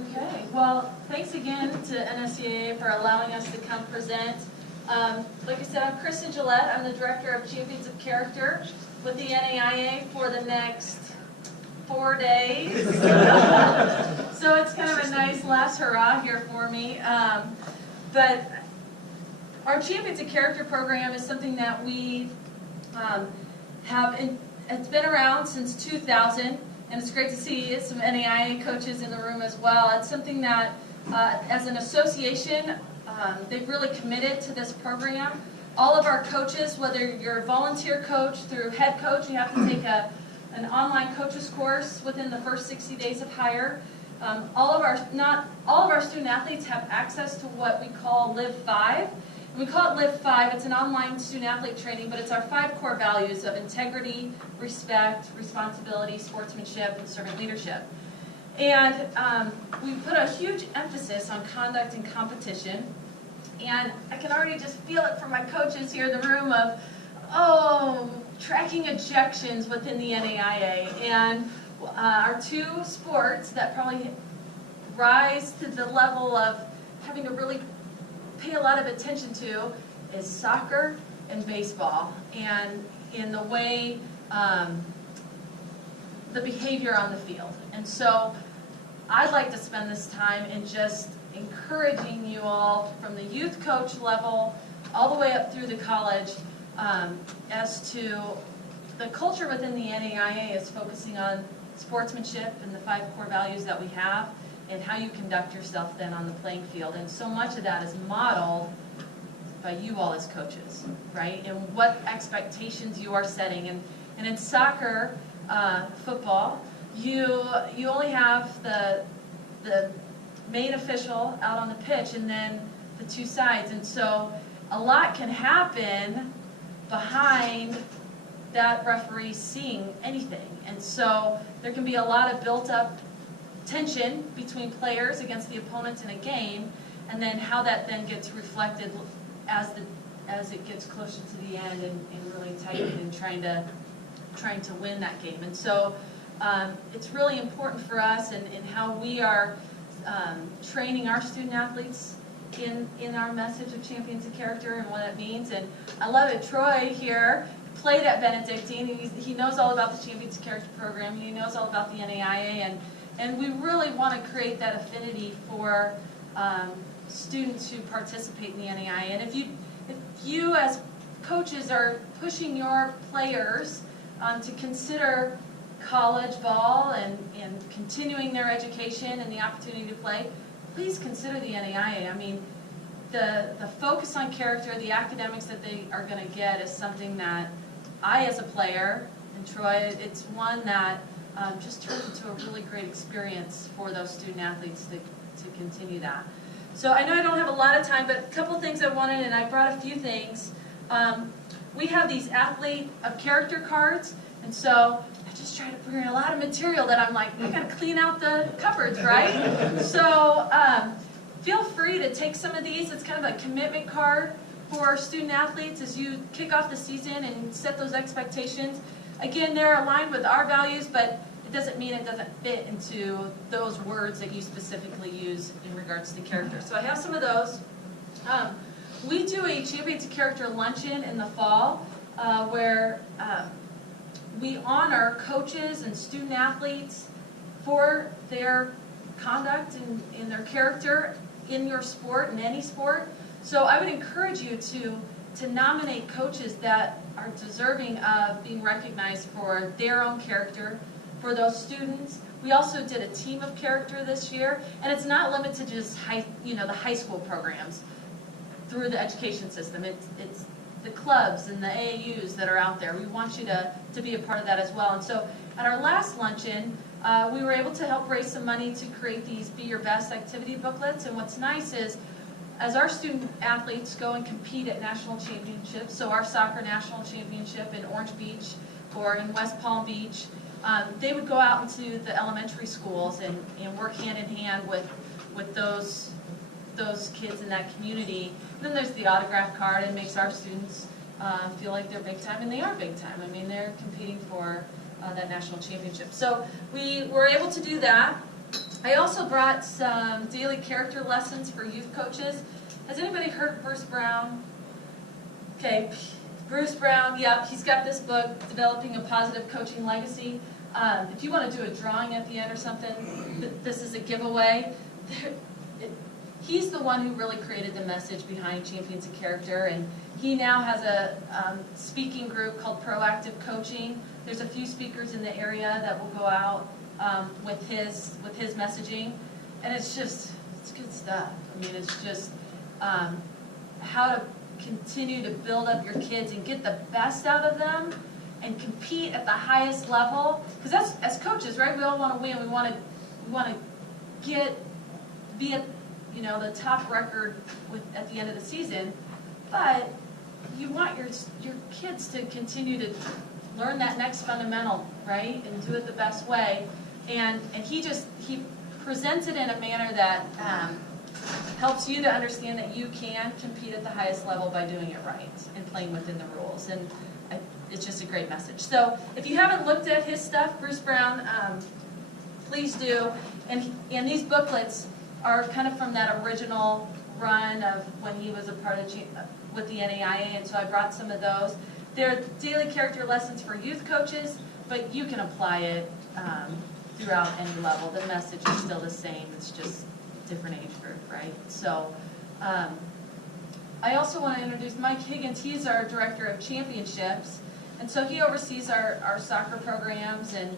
Okay, well, thanks again to NSCAA for allowing us to come present. Like I said, I'm Kristin Gillette. I'm the Director of Champions of Character with the NAIA for the next 4 days. So it's kind of a nice last hurrah here for me. But our Champions of Character program is something that we it's been around since 2000. And it's great to see some NAIA coaches in the room as well. It's something that, as an association, they've really committed to this program. All of our coaches, whether you're a volunteer coach through head coach, you have to take an online coaches course within the first 60 days of hire. Not all of our student athletes have access to what we call Live 5. And we call it Live 5. It's an online student athlete training, but it's our 5 core values of integrity, respect, responsibility, sportsmanship, and servant leadership. And we put a huge emphasis on conduct and competition. And I can already just feel it from my coaches here in the room of, tracking ejections within the NAIA. And our 2 sports that probably rise to the level of having to really pay a lot of attention to is soccer and baseball, and in the way the behavior on the field. And so I'd like to spend this time in just encouraging you all from the youth coach level all the way up through the college as to the culture within the NAIA is focusing on sportsmanship and the 5 core values that we have, and how you conduct yourself then on the playing field. And so much of that is modeled by you all as coaches, right? And what expectations you are setting. And in soccer, football, you only have the main official out on the pitch and then the 2 sides. And so a lot can happen behind that referee seeing anything. And so there can be a lot of built up tension between players against the opponents in a game, and then how that then gets reflected as it gets closer to the end and really tight and trying to win that game. And so it's really important for us in how we are training our student athletes in our message of Champions of Character and what it means. And I love it. Troy here played at Benedictine. He knows all about the Champions of Character program. He knows all about the NAIA, and we really want to create that affinity for students who participate in the NAIA. And if you as coaches are pushing your players to consider college ball and continuing their education and the opportunity to play, please consider the NAIA. I mean, the focus on character, the academics that they are going to get is something that I, as a player, and Troy, it's one that just turns into a really great experience for those student athletes to continue that. So I know I don't have a lot of time, but a couple of things I wanted, and I brought a few things. We have these athlete of character cards, and so I just try to bring a lot of material that I'm like, I got to clean out the cupboards, right? So feel free to take some of these. It's kind of a commitment card for student athletes as you kick off the season and set those expectations. Again, they're aligned with our values, but it doesn't mean it doesn't fit into those words that you specifically use in regards to character. So I have some of those. We do a Champions of Character luncheon in the fall where we honor coaches and student athletes for their conduct and their character in your sport, in any sport. So I would encourage you to nominate coaches that are deserving of being recognized for their own character, for those students. We also did a team of character this year, and it's not limited to just the high school programs through the education system. It's the clubs and the AAUs that are out there. We want you to be a part of that as well. And so at our last luncheon, we were able to help raise some money to create these Be Your Best activity booklets. And what's nice is, as our student athletes go and compete at national championships, so our soccer national championship in Orange Beach or in West Palm Beach, they would go out into the elementary schools and work hand in hand with those kids in that community. And then there's the autograph card. It makes our students feel like they're big time, and they are big time. I mean, they're competing for that national championship. So we were able to do that. I also brought some daily character lessons for youth coaches. Has anybody heard of Bruce Brown? Okay, Bruce Brown, yeah, he's got this book, Developing a Positive Coaching Legacy. If you want to do a drawing at the end or something, this is a giveaway. He's the one who really created the message behind Champions of Character, and he now has a speaking group called Proactive Coaching. There's a few speakers in the area that will go out with his messaging, and it's good stuff. I mean, it's just how to continue to build up your kids and get the best out of them and compete at the highest level. Because that's, as coaches, right? We all want to win. We want to be at the top record at the end of the season, but you want your kids to continue to learn that next fundamental, right, and do it the best way. And he presents it in a manner that helps you to understand that you can compete at the highest level by doing it right and playing within the rules. And it's just a great message. So if you haven't looked at his stuff, Bruce Brown, please do. And these booklets are kind of from that original run of when he was a part of with the NAIA, and so I brought some of those. They're daily character lessons for youth coaches, but you can apply it throughout any level. The message is still the same. It's just different age group, right? So I also want to introduce Mike Higgins. He's our director of championships, and so he oversees our soccer programs and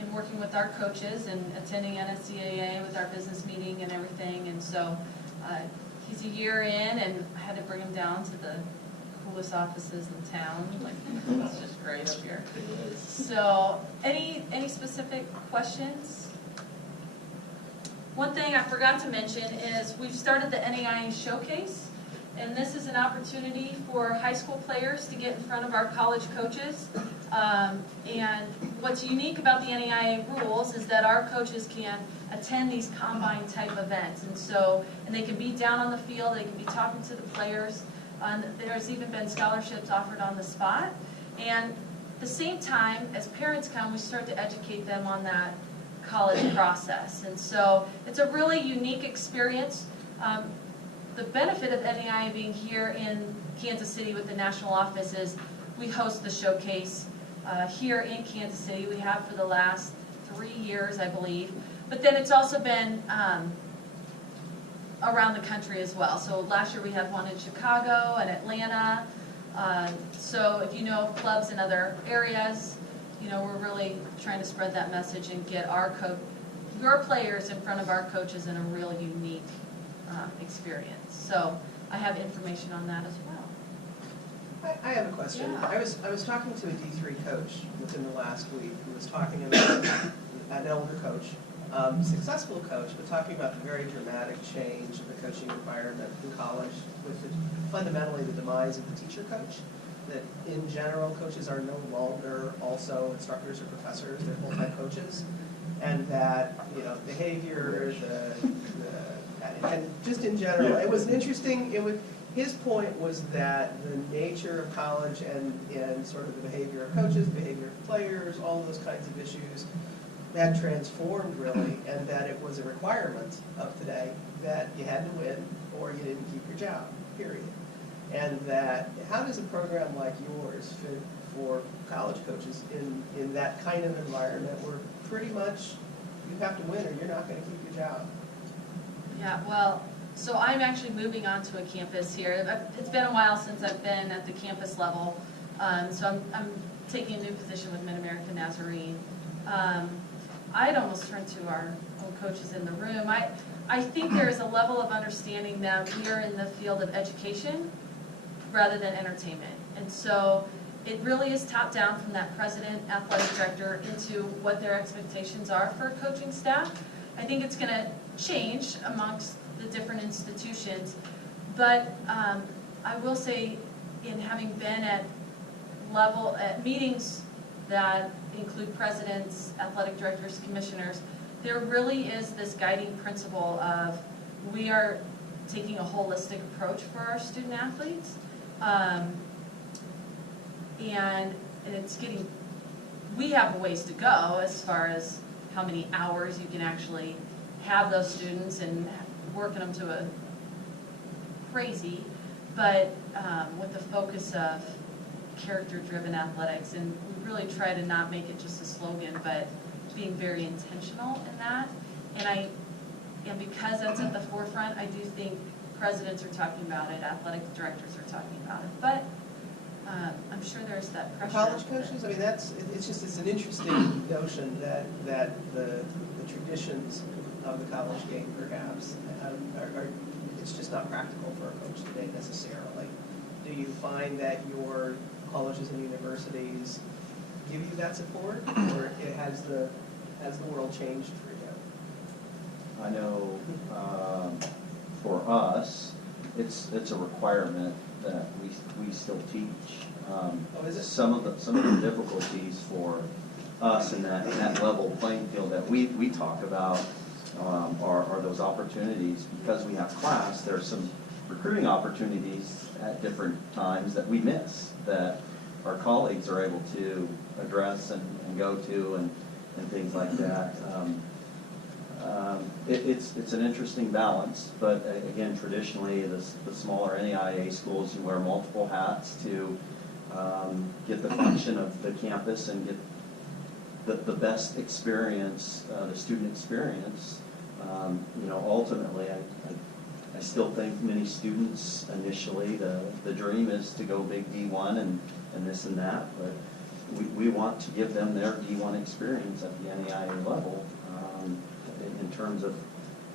in working with our coaches and attending NSCAA with our business meeting and everything. And so he's a year in, and I had to bring him down to the coolest offices in town. Like, it's just great up here. So any specific questions? One thing I forgot to mention is we've started the NAIA Showcase, and this is an opportunity for high school players to get in front of our college coaches. And what's unique about the NAIA rules is that our coaches can attend these combine type events, and they can be down on the field, they can be talking to the players. There's even been scholarships offered on the spot. And at the same time, as parents come, we start to educate them on that college process. And so it's a really unique experience. The benefit of NAIA being here in Kansas City with the national office is we host the showcase here in Kansas City. We have for the last 3 years, I believe. But then it's also been around the country as well. So last year we had one in Chicago and Atlanta. So if you know clubs in other areas, we're really trying to spread that message and get your players in front of our coaches in a real unique experience. So I have information on that as well. I have a question. Yeah. I was talking to a D3 coach within the last week who was talking about an older coach, successful coach, but talking about the very dramatic change of the coaching environment in college with fundamentally the demise of the teacher coach. That in general, coaches are no longer also instructors or professors, they're full-time coaches. And that, behavior, and just in general, it was an interesting, his point was that the nature of college and sort of the behavior of coaches, behavior of players, all those kinds of issues had transformed really, and that it was a requirement of today that you had to win or you didn't keep your job, period. And that, how does a program like yours fit for college coaches in that kind of environment where pretty much you have to win or you're not going to keep your job? Yeah, well, so I'm actually moving on to a campus here. It's been a while since I've been at the campus level, so I'm taking a new position with Mid-American Nazarene. I'd almost turn to our own coaches in the room. I think there's a level of understanding that we are in the field of education rather than entertainment. And so it really is top down from that president, athletic director, into what their expectations are for coaching staff. I think it's going to change amongst the different institutions, but I will say, in having been at meetings that include presidents, athletic directors, commissioners, there really is this guiding principle of we are taking a holistic approach for our student athletes, and we have a ways to go as far as how many hours you can actually have those students and working them to a crazy, but with the focus of character-driven athletics, and we really try to not make it just a slogan, but being very intentional in that. And because that's at the forefront, I do think presidents are talking about it, athletic directors are talking about it, but I'm sure there's that pressure. College coaches, I mean, it's an interesting notion that the traditions of the college game perhaps it's just not practical for a coach today necessarily. Do you find that your colleges and universities give you that support, or has the world changed for you? I know for us, it's a requirement that we still teach. Is it? Some of the difficulties for us in that level playing field that we talk about are those opportunities. Because we have class, there's some recruiting opportunities at different times that we miss, that our colleagues are able to address and go to and things like that. It's an interesting balance, but again, traditionally, the smaller NAIA schools, you wear multiple hats to get the function of the campus and get the best experience, the student experience. Ultimately, I still think many students initially the dream is to go big D1 and this and that, but we want to give them their D1 experience at the NAIA level. In terms of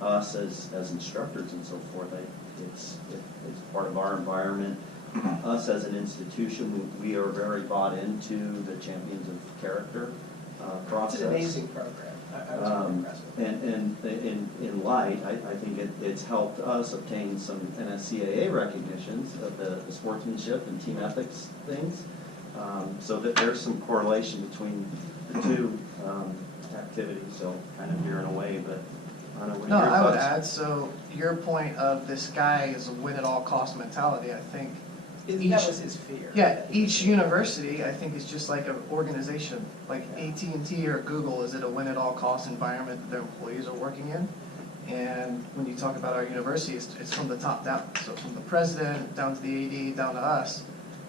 us as instructors and so forth, it's part of our environment. Us as an institution, we are very bought into the Champions of Character process. It's an amazing program. I was really impressed with it. And in light, I think it's helped us obtain some NSCAA recognitions of the sportsmanship and team ethics things. So that there's some correlation between the two activities, so kind of veering away, but I don't know. No, I would add, so your point of this guy is a win-at-all-cost mentality, I think. That was his fear. Yeah, each university, I think, is just like an organization. Like AT&T or Google, is it a win-at-all-cost environment that their employees are working in? And when you talk about our university, it's from the top down. So from the president, down to the AD, down to us.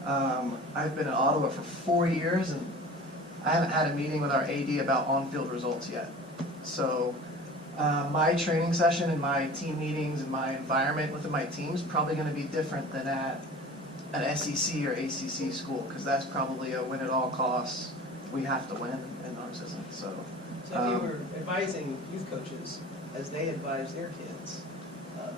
I've been in Ottawa for 4 years, and I haven't had a meeting with our AD about on-field results yet. So my training session and my team meetings and my environment within my team is probably going to be different than at an SEC or ACC school, because that's probably a win at all costs. We have to win, and ours isn't. So if you were advising youth coaches as they advise their kids,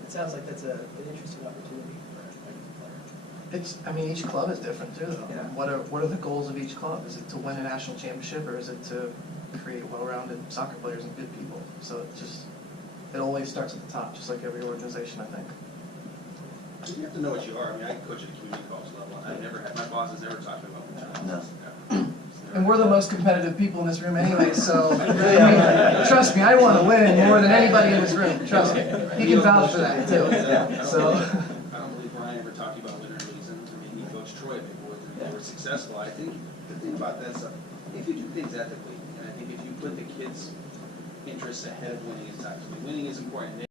it sounds like that's an interesting opportunity for a youth player. I mean, each club is different too, though. Yeah. What are the goals of each club? Is it to win a national championship, or is it to create well-rounded soccer players and good people? So it always starts at the top, just like every organization, I think. You have to know what you are. I mean, I coach at a community college level, and my bosses never talked about my job. No. And we're the most competitive people in this room anyway, so I mean, trust me, I want to win more than anybody in this room. Trust me. He can vouch for that too. So I don't believe Brian ever talked about winner and losing. I mean, he coached Troy before they were successful. I think the thing about that stuff, if you do things ethically, and I think if you put the kids' interests ahead of winning, it's not winning is important.